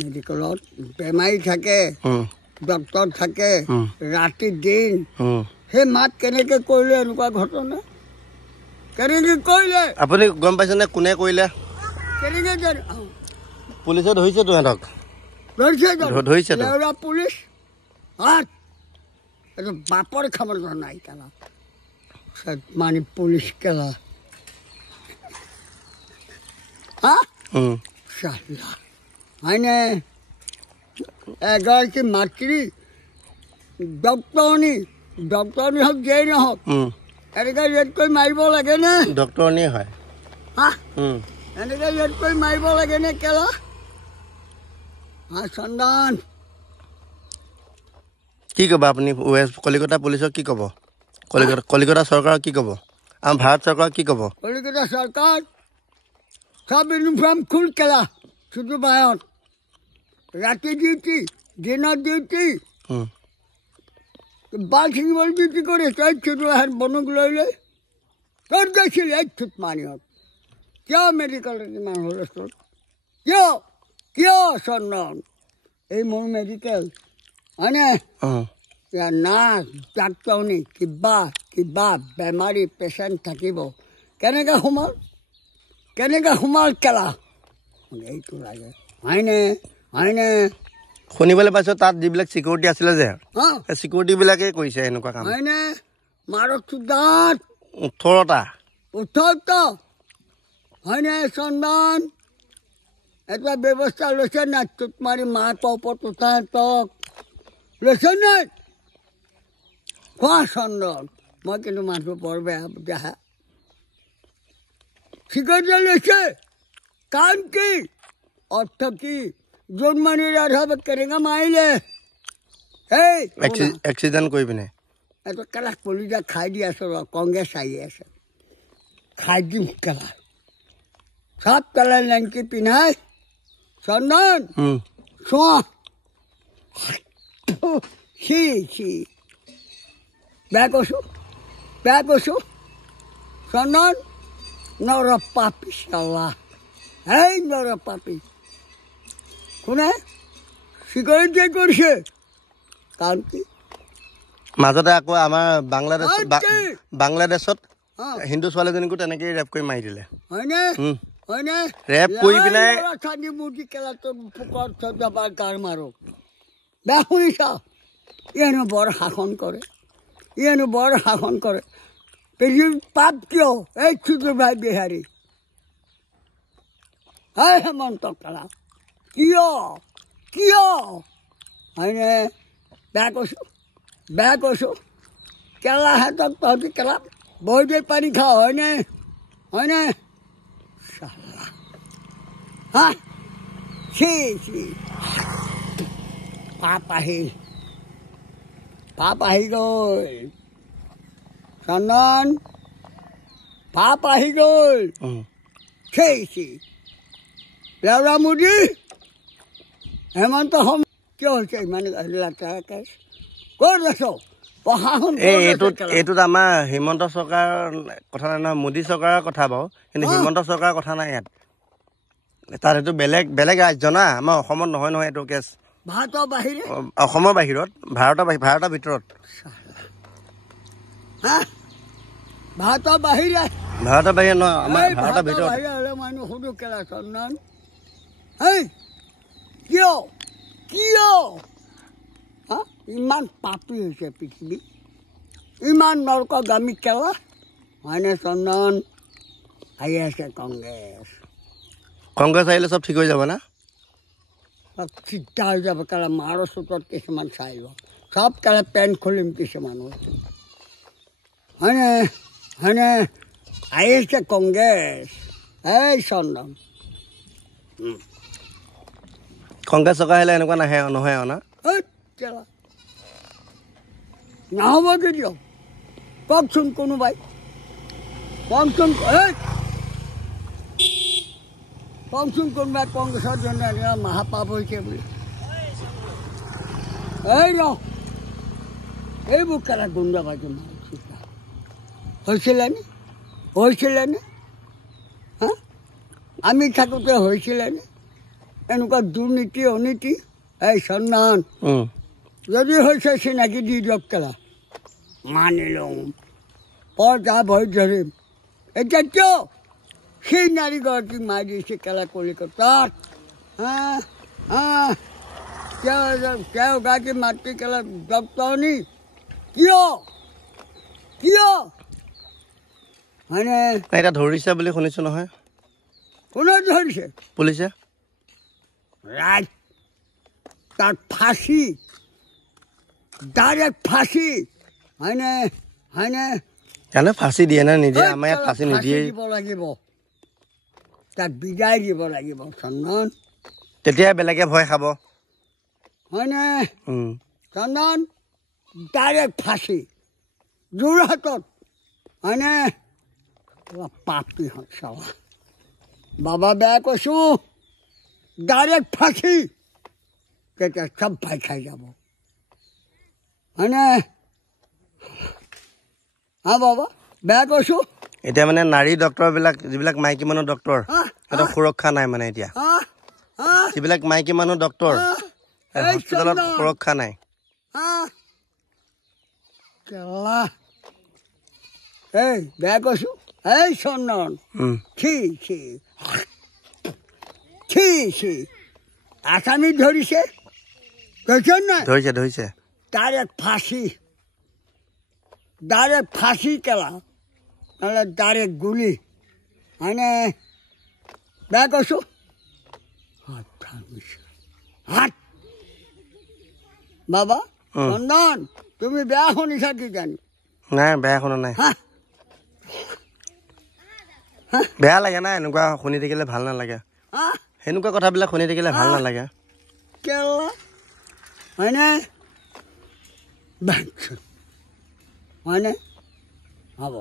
মেডিকেলত বেমাৰী থাকে ডক্টৰ থাকে ৰাতি দিন সেই মাত কেনেকৈ কৰিলে এনেকুৱা ঘটনা কেনেকৈ কৰিলে আপুনি গম পাইছেনে কোনে কৰিলে কেনেকৈ পুলিচে ধৰিছে তোহঁতক ধৰিছে লেউৰা পুলিচ হাত এইটো বাপৰ খাবৰ নাই কেলা মানে পুলিচ কেলা হা চালা হয়নে এগৰাকী মাতৃ ডক্টৰনী হওক যেই নহওক এনেকৈ ৰেড কৰি মাৰিব লাগেনে ডক্টৰনী হয় হা এনেকৈ ৰেড কৰি মাৰিব লাগেনে কেলা হা চন্দন কি ক'ব আপুনি কলিকতা পুলিচক কি ক'ব কলিকতা চৰকাৰক কি ক'ব আমাৰ ভাৰত চৰকাৰক কি ক'ব কলিকতা চৰকাৰ সব ইউনিফৰ্ম খুল কেলা শুধু বায়ত ৰাতি ডিউটি দিনত ডিউটি বাল ছিঙিবলৈ ডিউটি কৰে তই শুধু আহে বনক লৈ লৈ ক'ত গৈছিল এক ছুট মানিহত কিয় মেডিকেলত ইমান হুলস্থুল কিয় চন্দন এই মোৰ মেডিকেল হয়নে ইয়াৰ নাৰ্ছ ডাক্তৰনী কিবা বেমাৰী পেচেণ্ট থাকিব কেনেকৈ সোমাল কেলা এইটো লাগে হয়নে শুনিবলৈ পাইছোঁ তাত যিবিলাক চিকিউৰিটি আছিলে যে সেই চিকিউৰিটিবিলাকে কৰিছে এনেকুৱা কাম হয়নে মাৰকটো দাঁত 18টা হয়নে চন্দন এটা ব্যৱস্থা লৈছে নাই চুট মাৰি মাকৰ ওপৰত উঠাহঁতক লৈছে নাই খোৱা চন্দন মই কিন্তু মানুহটো বৰ বেয়া দেহা চিকিউৰিটি লৈছে কাম কি অৰ্থ কি জোনমণি ৰাধৱ কেনেকৈ মাৰিলে এই এক্সিডেণ্ট কৰি পিনে এইটো কেলা কলিজা খাই দি আছো ৰ কংগ্ৰেছ আহি আছে খাই দিম কেলা সব কেলা লেংকি পিন্ধাই চন্দন চোৱা বেয়া কৈছো চন্দন নৰ পাপি চালা এই নৰ পাপি কোনে চিকিউৰিটিয়ে কৰিছে কাৰণ কি মাজতে আকৌ আমাৰ বাংলাদেশত হিন্দু ছোৱালীজনীকো তেনেকৈ ৰেপ কৰি মাৰি দিলে হয়নে ৰেপ কৰি পিনে মূৰ্তি কেলাটো গাৰ মাৰো বেয়া শুনিছা ইয়েনো বৰ শাসন কৰে পেহীৰ পাপ কিয় এই চুটো ভাই বিহাৰী হয় হেমন্ত কেলা কিয় হয়নে বেয়া কৈছো কেলা হেঁতক তহঁতি কেলা বহুত দেৰি পানী খাওঁ হয়নে হা পাপ আহি গ'ল চন্দন পাপ আহি গ'ল লেউৰা মোদী হেমন্ত কিয় হৈছে ইমান কেছ ক'ত আছ প্ৰশাসন এইটোত আমাৰ হিমন্ত চৰকাৰৰ কথা নাই নহয় মোদী চৰকাৰৰ কথা বাৰু কিন্তু হিমন্ত চৰকাৰৰ কথা নাই ইয়াত তাত এইটো বেলেগ ৰাজ্য না আমাৰ অসমত নহয় এইটো কেছ ভাৰতৰ বাহিৰে অসমৰ বাহিৰত ভাৰতৰ ভিতৰত ভাৰতৰ বাহিৰে নহয় আমাৰ ভাৰতৰ ভিতৰত হ'লে মানুহ সুধো কেলা চন্দন হেই কিয় ইমান পাপী হৈছে পৃথিৱী ইমান নৰকগামী কেলা হয়নে চন্দন আহি আছে কংগ্ৰেছ আহিলে চব ঠিক হৈ যাব না চব চিধা হৈ যাব কেলা মাৰৰ চোতত কিছুমান চাই লওঁ চব কেলা পেণ্ট খুলিম কিছুমানৰ হয়নে আহি আছে কংগ্ৰেছ এই চন্দন কংগ্ৰেছ চৰকাৰ আহিলে এনেকুৱা নহয় না কেলা নহ'ব কেতিয়াও কওকচোন কোনোবাই কওকচোন কোনোবাই কংগ্ৰেছৰ জন্য এনেকুৱা মহাপাপ হৈছে বুলি এই এইবোৰ কেলা গুণ্ডাবাজি হৈছিলেনে হা আমি থাকোঁতে হৈছিলেনে এনেকুৱা দুৰ্নীতি অনীতি এই সন্ধান যদি হৈছে চিনাকি দি দিয়ক কেলা মানি লওঁ পৰ্দা ভৰি ধৰিম এতিয়া কিয় সেই নাৰীগৰাকীক মাৰি দিছে কেলা কলিকতাত তেওঁগৰাকী মাতৃ কেলা ডক্টৰনি কিয় কিয় হয়নে এতিয়া ধৰিছে বুলি শুনিছো নহয় কোনে ধৰিছে পুলিচে ৰাইট তাত ফাঁচি ডাইৰেক্ট ফাঁচি হয়নে হয়নে জানে ফাঁচি দিয়ে নে নিদিয়ে আমাৰ ইয়াত ফাঁচি নিদিয়ে দিব লাগিব তাক বিদায় দিব লাগিব চন্দন তেতিয়া বেলেগে ভয় খাব হয়নে চন্দন ডাইৰেক্ট ফাঁচি যোৰহাটত হয়নে পাপি চাবা বাবা বেয়া কৈছো ডাইৰেক্ট ফাঁচি তেতিয়া চব ভাই খাই যাব হয়নে বাবা বেয়া কৈছো এতিয়া মানে নাৰী ডক্টৰবিলাক যিবিলাক মাইকী মানুহ ডক্টৰ সিহঁতৰ সুৰক্ষা নাই মানে এতিয়া যিবিলাক মাইকী মানুহ ডক্টৰ হস্পিটেলত সুৰক্ষা নাই এই বেয়া কৈছো এই চন্দন আসামি ধৰিছে কৈছে নাই ধৰিছে ডাইৰেক্ট ফাঁচি কেলা নহ'লে ডাইৰেক্ট গুলি হয়নে বেয়া কৈছো হাত বাবা চন্দন তুমি বেয়া শুনিছা কি জানি নাই বেয়া শুনা নাই বেয়া লাগে না এনেকুৱা শুনি থাকিলে ভাল নালাগে সেনেকুৱা কথাবিলাক শুনি থাকিলে ভাল নালাগে কেলা হয়নে হয়নে হ'ব